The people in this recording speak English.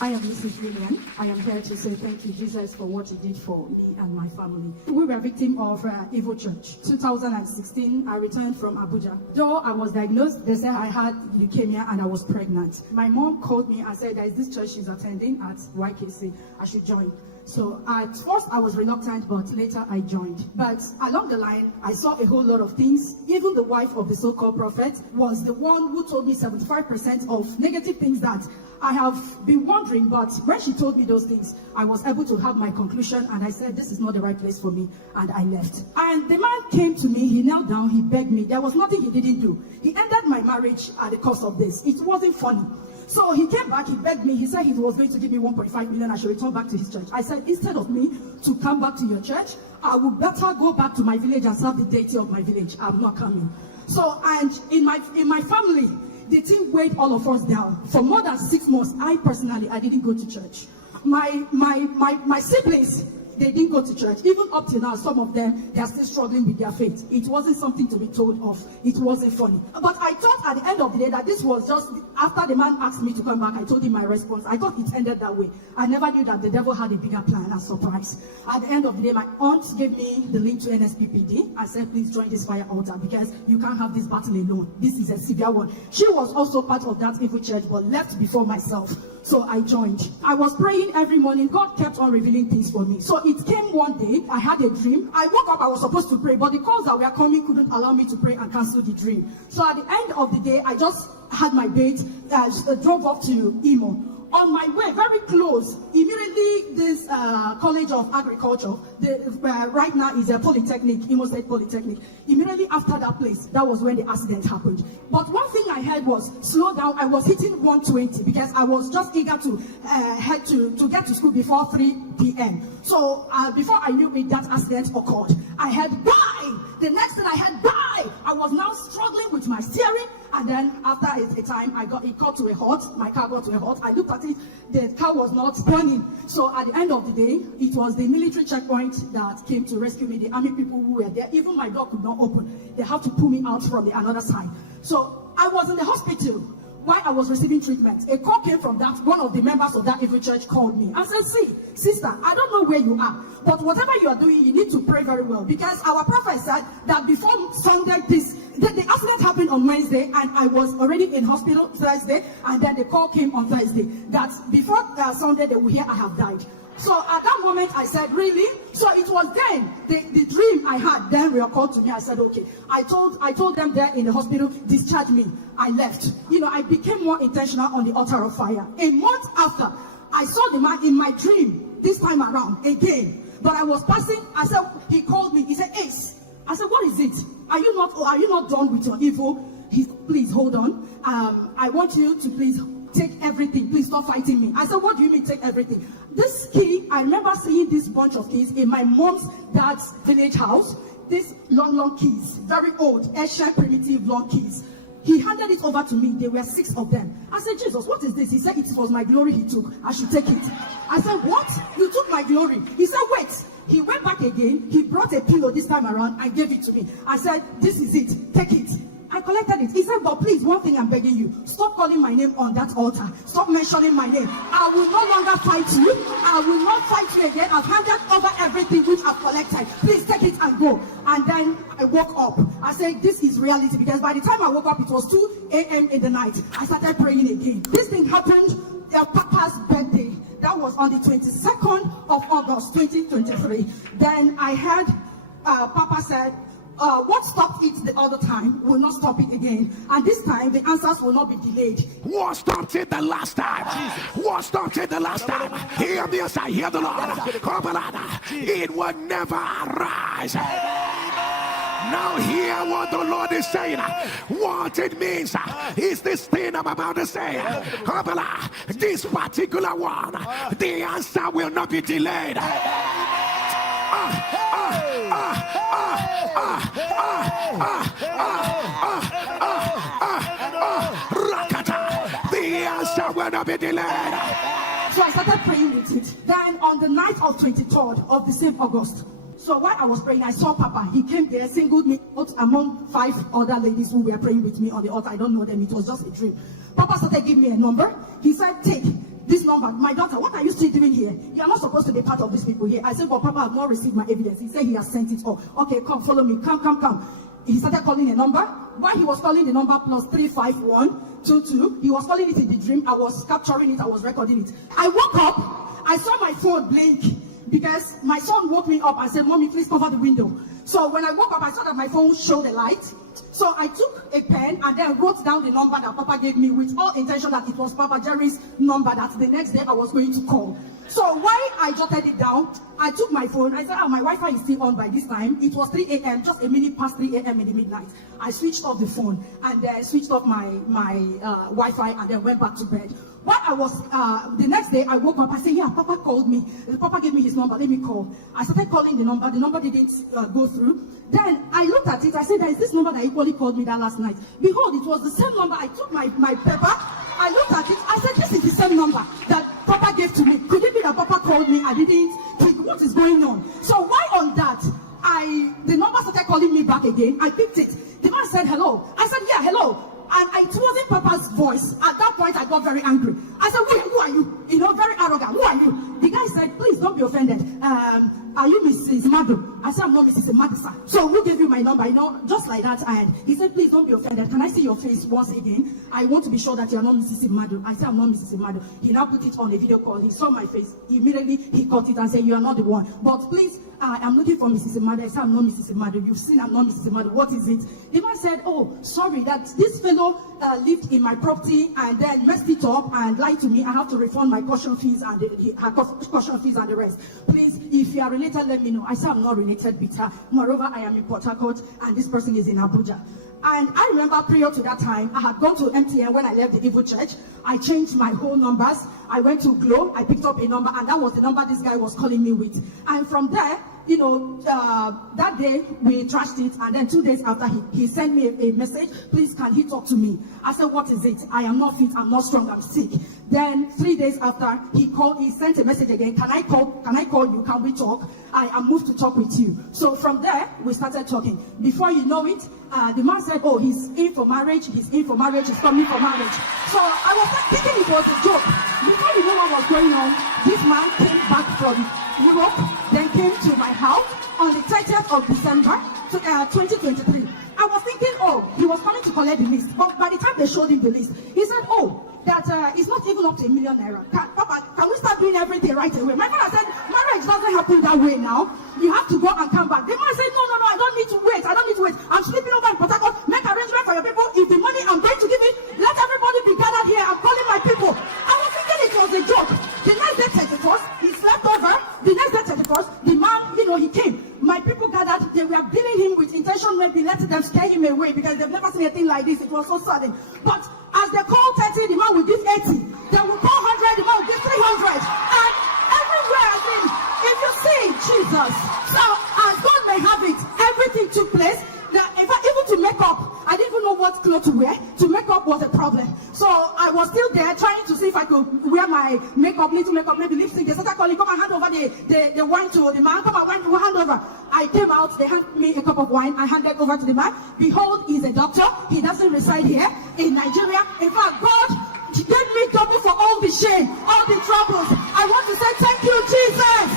I am Mrs. Lillian. I am here to say thank you, Jesus, for what you did for me and my family. We were victim of evil church. 2016, I returned from Abuja. Though I was diagnosed, they said I had leukemia and I was pregnant. My mom called me and said there is this church she's attending at YKC. I should join. So at first I was reluctant, but later I joined. But along the line, I saw a whole lot of things. Even the wife of the so-called prophet was the one who told me 75% of negative things that I have been wondering, but when she told me those things, I was able to have my conclusion, and I said, this is not the right place for me, and I left. And the man came to me, he knelt down, he begged me. There was nothing he didn't do. He ended my marriage at the cost of this. It wasn't funny. So he came back, he begged me, he said he was going to give me 1.5 million, I should return back to his church. I said, instead of me to come back to your church, I would better go back to my village and serve the deity of my village. I'm not coming. So, and in my family, the thing weighed all of us down. For more than 6 months, I didn't go to church. My siblings, they didn't go to church. Even up till now, some of them, they are still struggling with their faith. It wasn't something to be told of. It wasn't funny. But I thought at the end of the day that this was just, after the man asked me to come back, I told him my response. I thought it ended that way. I never knew that the devil had a bigger plan and surprise. At the end of the day, my aunt gave me the link to Nsppd. I said, please join this fire altar because you can't have this battle alone. This is a severe one. She was also part of that evil church, but left before myself. So I joined. I was praying every morning. God kept on revealing things for me. So it came one day, I had a dream. I woke up, I was supposed to pray, but the calls that were coming couldn't allow me to pray and cancel the dream. So at the end of the day, I just had my bait, drove up to Imo. On my way, very close, immediately this College of Agriculture, right now is a polytechnic, Imo State Polytechnic. Immediately after that place, that was when the accident happened. But one thing I heard was, slow down. I was hitting 120 because I was just eager to head to get to school before 3 p.m. So before I knew it, that accident occurred. I had bye. The next thing I had bye. I was now struggling with my steering. And then after a time, it got to a halt. My car got to a halt. I looked at it. The car was not burning. So at the end of the day, it was the military checkpoint that came to rescue me. The army people who were there, even my door could not open. They had to pull me out from the another side. So I was in the hospital while I was receiving treatment. A call came from that, one of the members of that evil church called me and said, see, sister, I don't know where you are, but whatever you are doing, you need to pray very well, because our prophet said that before Sunday, the accident happened on Wednesday, and I was already in hospital Thursday, and then the call came on Thursday, that before Sunday, they will hear I have died. So at that moment, I said, really? So it was then, the dream I had, then recalled to me. I said, okay. I told them there in the hospital, discharge me. I left. I became more intentional on the altar of fire. A month after, I saw the man in my dream, this time around, again. But I was passing, he called me, he said, Ace. I said, what is it? Are you not done with your evil? Please hold on. I want you to please take everything. Please stop fighting me. I said, what do you mean take everything? This key, I remember seeing this bunch of keys in my mom's dad's village house. These long keys, very old, ancient, primitive long keys. He handed it over to me. There were 6 of them. I said, Jesus, what is this? He said, it was my glory he took. I should take it. I said, what? You took my glory. He said, wait. He went back again. He brought a pillow this time around and gave it to me. I said, this is it. Take it. I collected it. He said, but please, one thing I'm begging you, stop calling my name on that altar. Stop mentioning my name. I will no longer fight you. I will not fight you again. I've handed over everything which I've collected. Please take it and go. And then I woke up. I said, this is reality, because by the time I woke up, it was 2 a.m. in the night. I started praying again. This thing happened on Papa's birthday. That was on the 22nd of August, 2023. Then I heard Papa said, what stopped it the other time will not stop it again. And this time, the answers will not be delayed. What stopped it the last time? What stopped it the last time? Hear this, I hear the Lord. It will never arise. Now hear what the Lord is saying. What it means is this thing I'm about to say. This particular one, the answer will not be delayed. The answer will not be delayed. So I started praying with it. Then on the night of 23rd of the same August, So while I was praying, I saw Papa. He came there, singled me out among 5 other ladies who were praying with me on the altar. I don't know them. It was just a dream. Papa started giving me a number. He said, take this number. My daughter, what are you still doing here? You are not supposed to be part of these people here. I said, but Papa, I have not received my evidence. He said he has sent it all. Okay, come, follow me. Come. He started calling a number. While he was calling the number plus 35122, he was calling it in the dream. I was capturing it. I was recording it. I woke up. I saw my phone blink because my son woke me up and said, Mommy, please cover the window. So when I woke up, I saw that my phone showed a light. So I took a pen and then wrote down the number that Papa gave me with all intention that it was Papa Jerry's number that the next day I was going to call. So while I jotted it down, I took my phone. I said, my Wi-Fi is still on by this time. It was 3 a.m., just a minute past 3 a.m. in the midnight. I switched off the phone and then switched off my Wi-Fi and then went back to bed. While I was, the next day I woke up, I said, yeah, Papa called me. Papa gave me his number, let me call. I started calling the number didn't go through. Then I looked at it, I said, there is this number that equally called me that last night. Behold, it was the same number. I took my paper, I looked at it, I said, this is the same number that Papa gave to me. Could it be that Papa called me, I didn't click? What is going on? So while on that, the number started calling me back again. I picked it. The man said, hello. I said, yeah, hello. And it wasn't Papa's voice. At that point, I got very angry. I said, wait, who are you? Very arrogant. Who are you? The guy said, please don't be offended. Are you Mrs. Madu? I said, I'm not Mrs. Madu, sir. So who gave you my number? Just like that. And he said, please don't be offended. Can I see your face once again? I want to be sure that you are not Mrs. Madu. I said, I'm not Mrs. Madu. He now put it on a video call. He saw my face. Immediately, he caught it and said, you are not the one. But please, I'm looking for Mrs. Madu. I said, I'm not Mrs. Madu. You've seen I'm not Mrs. Madu. What is it? The man said, oh, sorry, that this fellow lived in my property and then messed it up and lied to me. I have to refund my caution fees and the rest. Please, if you are related, let me know. I said, I'm not related with her. Moreover, I am in Port Harcourt and this person is in Abuja. And I remember prior to that time, I had gone to MTN when I left the evil church. I changed my whole numbers. I went to Glow. I picked up a number, and that was the number this guy was calling me with. And from there, that day we trashed it, and then 2 days after he sent me a message, please can he talk to me? I said, what is it? I am not fit, I'm not strong, I'm sick. Then 3 days after he sent a message again, can I call you? Can we talk? I am moved to talk with you. So from there, we started talking. Before you know it, the man said, oh, he's in for marriage, he's coming for marriage. So I was thinking it was a joke. Before you know what was going on, this man came back from Europe, then came to my house on the 30th of December 2023. I was thinking, oh, he was coming to collect the list. But by the time they showed him the list, he said, oh, that it's not even up to ₦1 million. Papa, can we start doing everything right away? My father said, marriage doesn't happen that way now. You have to go and come back. The man said, no, I don't need to wait. I'm sleeping over in Port Harcourt. Make arrangement for your people. If the money I'm going to give it, let everybody be gathered here. I'm calling my people. I was thinking it was a joke. The next day 31st, he slept over. The next day 31st, the man, he came. My people gathered. They were billing him with intention, maybe letting them scare him away because they've never seen a thing like this. It was so sudden. But as they call 30, the man will give 80. They will call 100, the man will give 300. And everywhere, I think, if you see Jesus, so as God may have it, everything took place. In fact, even to make up, I didn't even know what clothes to wear. To make up was a problem. So I was still there trying to see if I could wear my makeup, little makeup, maybe lipstick. They started calling, come and hand over the wine to the man. Come and hand over. I came out, they handed me a cup of wine. I handed over to the man. Behold, he's a doctor. He doesn't reside here in Nigeria. In fact, God gave me double for all the shame, all the troubles. I want to say thank you, Jesus.